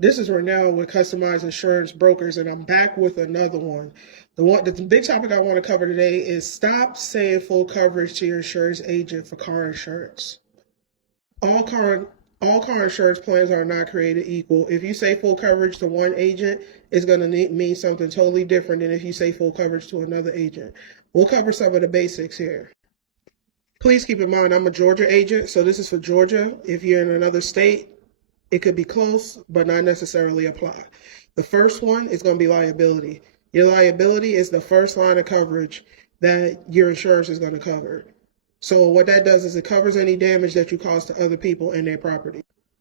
This is Ronelle with Customized Insurance Brokers, and I'm back with another one. The big topic I want to cover today is stop saying full coverage to your insurance agent for car insurance. All car all car insurance plans are not created equal. If you say full coverage to one agent, it's going to mean something totally different than if you say full coverage to another agent. We'll cover some of the basics here. Please keep in mind, I'm a Georgia agent, so this is for Georgia. If you're in another state, it could be close, but not necessarily apply. The first one is going to be liability. Your liability is the first line of coverage that your insurance is going to cover. So what that does is it covers any damage that you cause to other people and their property.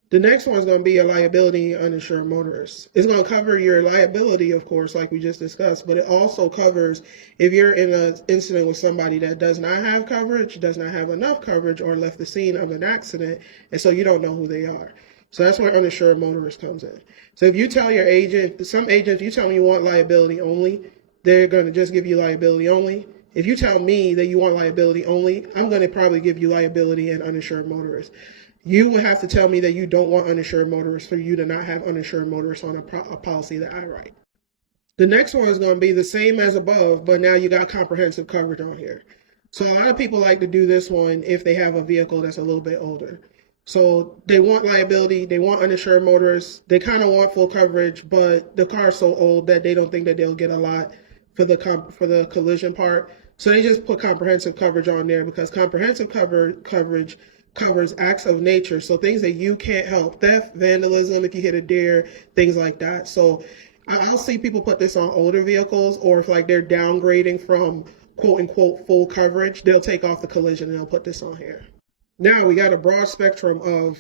The next one is going to be a liability uninsured motorist. It's going to cover your liability, of course, like we just discussed, but it also covers if you're in an incident with somebody that does not have coverage, does not have enough coverage, or left the scene of an accident, and so you don't know who they are. So that's where uninsured motorist comes in. So if you tell your agent, some agents, you tell them you want liability only, they're going to just give you liability only. If you tell me that you want liability only, I'm going to probably give you liability and uninsured motorist. You would have to tell me that you don't want uninsured motorists for you to not have uninsured motorists on a policy that I write. The next one is going to be the same as above, but now you got comprehensive coverage on here. So a lot of people like to do this one if they have a vehicle that's a little bit older. So they want liability, they want uninsured motorists, they kind of want full coverage, but the car's so old that they don't think that they'll get a lot for the collision part. So they just put comprehensive coverage on there because comprehensive coverage covers acts of nature, so things that you can't help, theft, vandalism, if you hit a deer, things like that. So I'll see people put this on older vehicles, or if like they're downgrading from quote unquote full coverage, they'll take off the collision and they'll put this on here. Now we got a broad spectrum of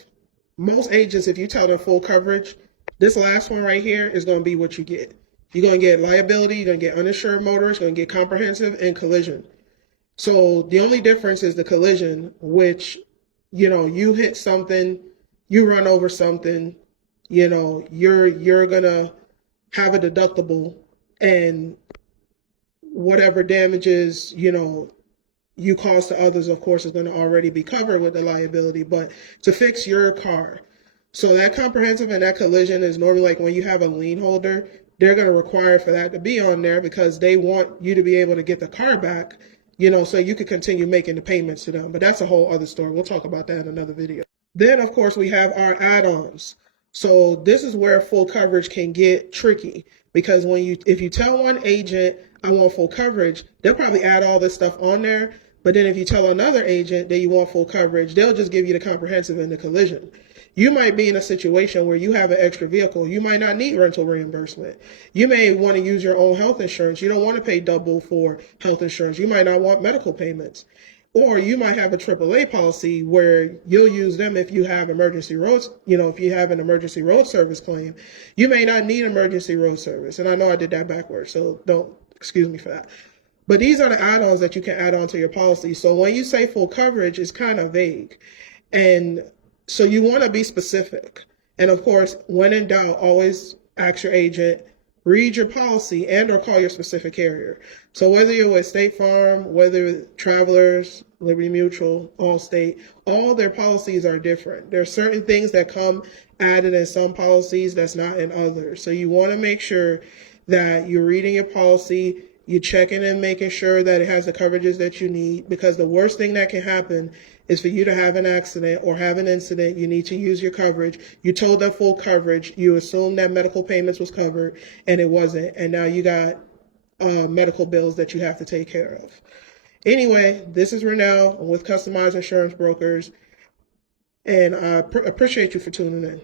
most agents. If you tell them full coverage, this last one right here is going to be what you get. You're going to get liability, you're going to get uninsured motorists, you're going to get comprehensive and collision. So the only difference is the collision, which, you hit something, you run over something, you're going to have a deductible, and whatever damages, you cause to others, of course, is going to already be covered with the liability, but to fix your car. So that comprehensive and that collision is normally like when you have a lien holder, they're going to require for that to be on there because they want you to be able to get the car back, so you can continue making the payments to them. But that's a whole other story. We'll talk about that in another video. Then, of course, we have our add-ons. So this is where full coverage can get tricky because if you tell one agent, I want full coverage, they'll probably add all this stuff on there. But then if you tell another agent that you want full coverage, they'll just give you the comprehensive and the collision. You might be in a situation where you have an extra vehicle. You might not need rental reimbursement. You may want to use your own health insurance. You don't want to pay double for health insurance. You might not want medical payments. Or you might have a AAA policy where you'll use them if you have emergency roads, if you have an emergency road service claim. You may not need emergency road service. And I know I did that backwards, so don't excuse me for that. But these are the add-ons that you can add on to your policy. So when you say full coverage, it's kind of vague. And so you want to be specific. And of course, when in doubt, always ask your agent, read your policy, and or call your specific carrier. So whether you're with State Farm, whether Travelers, Liberty Mutual, Allstate, all their policies are different. There are certain things that come added in some policies that's not in others. So you want to make sure that you're reading your policy, you're checking and making sure that it has the coverages that you need, because the worst thing that can happen is for you to have an accident or have an incident. You need to use your coverage. You told them full coverage. You assumed that medical payments was covered, and it wasn't. And now you got medical bills that you have to take care of. Anyway, this is Ronelle with Customized Insurance Brokers, and I appreciate you for tuning in.